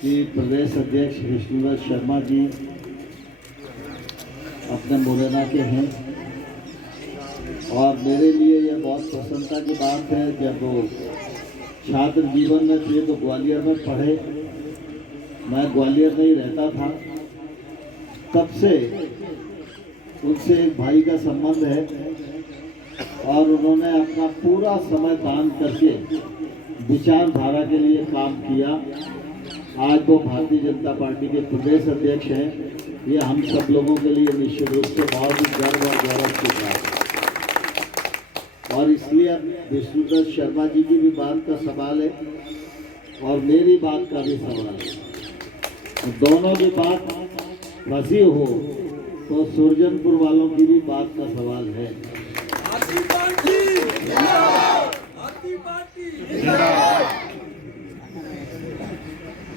कि प्रदेश अध्यक्ष विष्णुदत्त शर्मा जी अपने मुरैना के हैं और मेरे लिए यह बहुत प्रसन्नता की बात है। जब वो छात्र जीवन में थे तो ग्वालियर में पढ़े, मैं ग्वालियर में ही रहता था, तब से उनसे एक भाई का संबंध है और उन्होंने अपना पूरा समय दान करके विचारधारा के लिए काम किया। आज वो भारतीय जनता पार्टी के प्रदेश अध्यक्ष हैं। ये हम सब लोगों के लिए निश्चित रूप से बहुत ही गर्व और गौरव की बात है और इसलिए अब विष्णुदत्त शर्मा जी की भी बात का सवाल है और मेरी बात का भी सवाल है। दोनों की बात फंसी हो तो सुरजनपुर वालों की भी बात का सवाल है।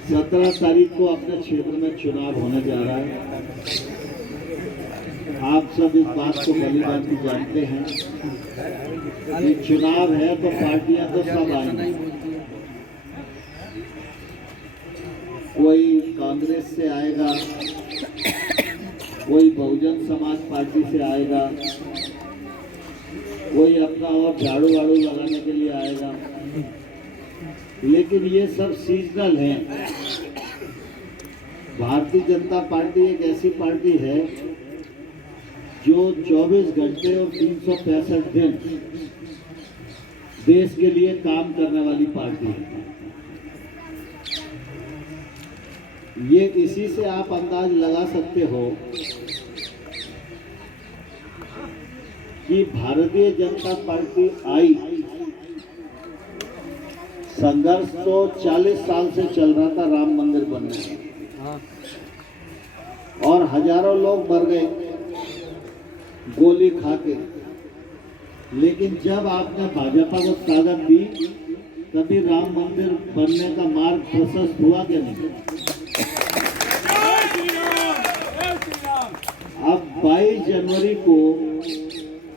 17 तारीख को अपने क्षेत्र में चुनाव होने जा रहा है। आप सब इस बात को भली भांति जानते हैं कि चुनाव है तो पार्टियां तो सब आएंगी। कोई कांग्रेस से आएगा, कोई बहुजन समाज पार्टी से आएगा, कोई अपना और झाड़ू वाड़ू लगाने के लिए आएगा, लेकिन ये सब सीजनल है। भारतीय जनता पार्टी एक ऐसी पार्टी है जो 24 घंटे और 365 दिन देश के लिए काम करने वाली पार्टी है। ये इसी से आप अंदाज लगा सकते हो कि भारतीय जनता पार्टी आई, संघर्ष तो 40 साल से चल रहा था राम मंदिर बनने में और हजारों लोग मर गए गोली खा के, लेकिन जब आपने भाजपा को ताकत दी तभी राम मंदिर बनने का मार्ग प्रशस्त हुआ कि नहीं। अब 22 जनवरी को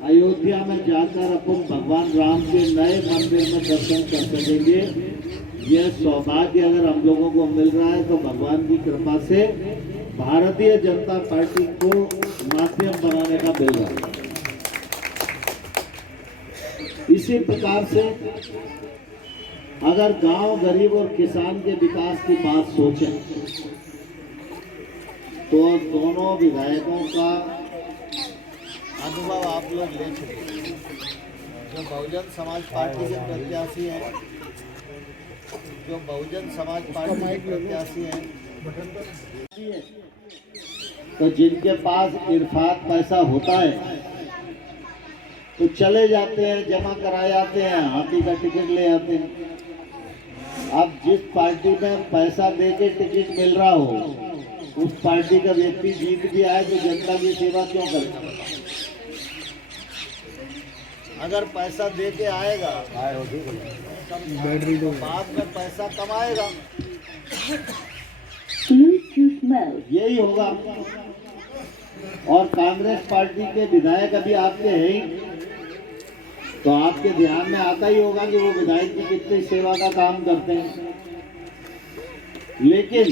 अयोध्या में जाकर अपन भगवान राम के नए मंदिर में दर्शन कर सकेंगे। यह सौभाग्य अगर हम लोगों को मिल रहा है तो भगवान की कृपा से भारतीय जनता पार्टी को माध्यम बनाने का मिल रहा है। इसी प्रकार से अगर गांव, गरीब और किसान के विकास की बात सोचें तो दोनों विधायकों का अनुभव आप लोग ले चुके। जो बहुजन समाज पार्टी के प्रत्याशी हैं, तो जिनके पास इरफाक पैसा होता है तो चले जाते हैं, जमा करा जाते हैं, हाथी का टिकट ले आते हैं। अब जिस पार्टी में पैसा दे के टिकट मिल रहा हो उस पार्टी का व्यक्ति जीत भी आए तो जनता की सेवा क्यों करे। अगर पैसा दे के आएगा तो बाद में पैसा कमाएगा, यही होगा। और कांग्रेस पार्टी के विधायक अभी आपके हैं ही, तो आपके ध्यान में आता ही होगा कि वो विधायक की कितनी सेवा का काम करते हैं। लेकिन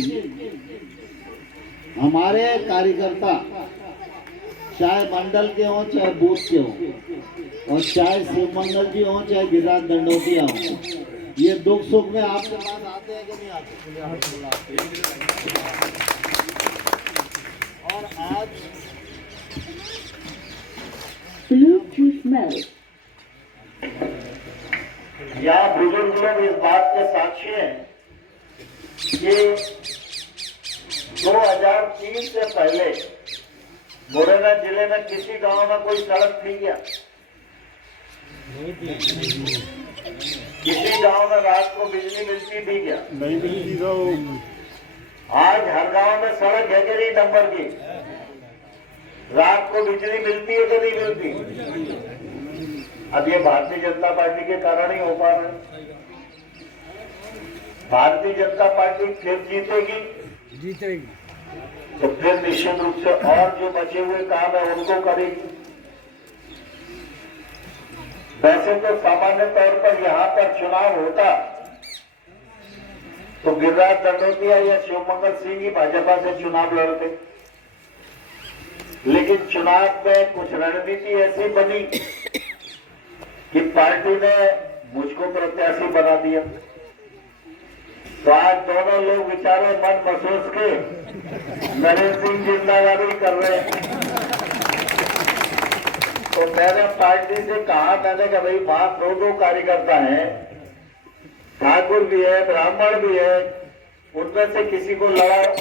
हमारे कार्यकर्ता चाहे मंडल के हों, चाहे बूथ के हों, और चाहे शिव मंगल जी हों, चाहे गिरिराज दंडोतिया हों, ये दुख सुख में आपके पास आते हैं कि नहीं आते। और आज या बुजुर्ग लोग इस बात के साक्षी हैं कि 2003 से पहले मुरैना जिले में किसी गांव में कोई सड़क थी क्या? किसी गांव में रात को बिजली मिलती थी क्या? नहीं मिलती था। आज हर गांव में सड़क है कि नहीं नंबर की? रात को बिजली मिलती है कि नहीं मिलती? अब ये भारतीय जनता पार्टी के कारण ही हो पा रहा है। भारतीय जनता पार्टी फिर जीतेगी तो फिर निश्चित रूप से और जो बचे हुए काम है उनको करेगी। वैसे तो सामान्य तौर पर यहाँ पर चुनाव होता तो गिरिराज दंडोतिया या शिवमंगल सिंह ही भाजपा से चुनाव लड़ते, लेकिन चुनाव में कुछ रणनीति ऐसी बनी कि पार्टी ने मुझको प्रत्याशी बना दिया। तो आज दोनों लोग बेचारे मन महसूस के नरेंद्र सिंह जिंदाबादी कर रहे हैं। तो मैंने पार्टी से कहा, मैंने कहा भाई वहां दो कार्यकर्ता हैं, ठाकुर भी है, ब्राह्मण भी है, उनमें से किसी को लड़ाओ,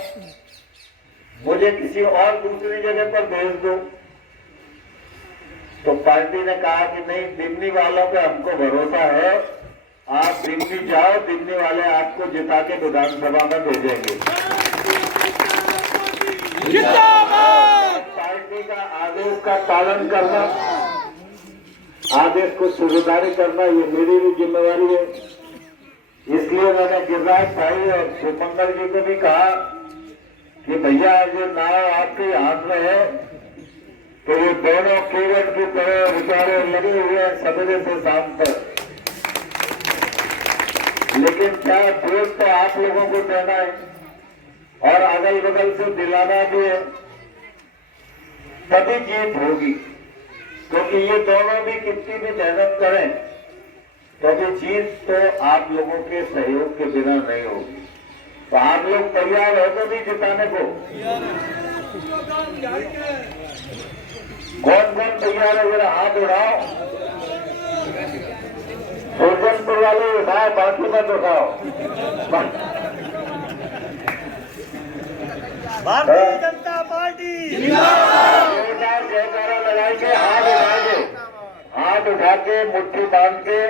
मुझे किसी और दूसरी जगह पर भेज दो। तो पार्टी ने कहा कि नहीं, दिमनी वालों पे हमको भरोसा है, आप दिमनी जाओ, दिमनी वाले आपको जिता के विधानसभा में भेजेंगे। पार्टी का आदेश का पालन करना, आदेश को सूबेदारी करना, ये मेरी भी जिम्मेवारी है। इसलिए मैंने गिरिराज भाई और शिवमंगल जी को भी कहा कि भैया जो नाव आपके हाथ में है, तो ये दोनों केवट की तरह विचारे लगे हुए हैं सवेरे से शाम तक, लेकिन क्या वोट तो आप लोगों को देना है और अगल बगल से दिलाना भी है, तभी जीत होगी। क्योंकि ये दोनों भी कितनी भी मेहनत करें तो अभी जीत तो आप लोगों के सहयोग के बिना नहीं होगी। तो आप लोग तैयार हो तो भी जिताने को? कौन कौन तैयार है, जरा हाथ उठाओ। सुरजनपुर वाले उठाओ, बाकी मत उठाओ। भारतीय जनता पार्टी जोरदार जयकारा लगाएंगे, हाथ उठाएंगे, हाथ उठा के मुट्ठी बांध के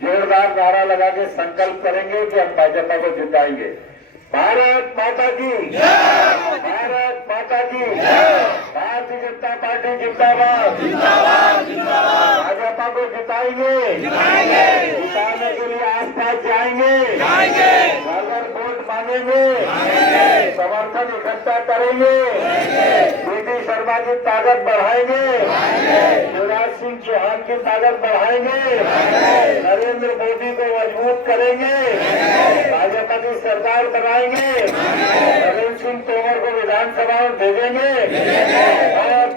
जोरदार नारा लगा के संकल्प करेंगे कि हम भाजपा को जिताएंगे। भारत माता की, भारत माता की, भारतीय जनता पार्टी जिंदाबाद, भाजपा को जिताएंगे, जिताने के लिए आसपास जाएंगे, अगर वोट मांगेंगे, समर्थन इकट्ठा करेंगे, बीडी शर्मा की ताकत बढ़ाएंगे, शिवराज सिंह चौहान की ताकत बढ़ाएंगे, नरेंद्र मोदी को मजबूत करेंगे, भाजपा की सरकार बनाएंगे, नरेंद्र सिंह तोमर को विधानसभा में भेजेंगे और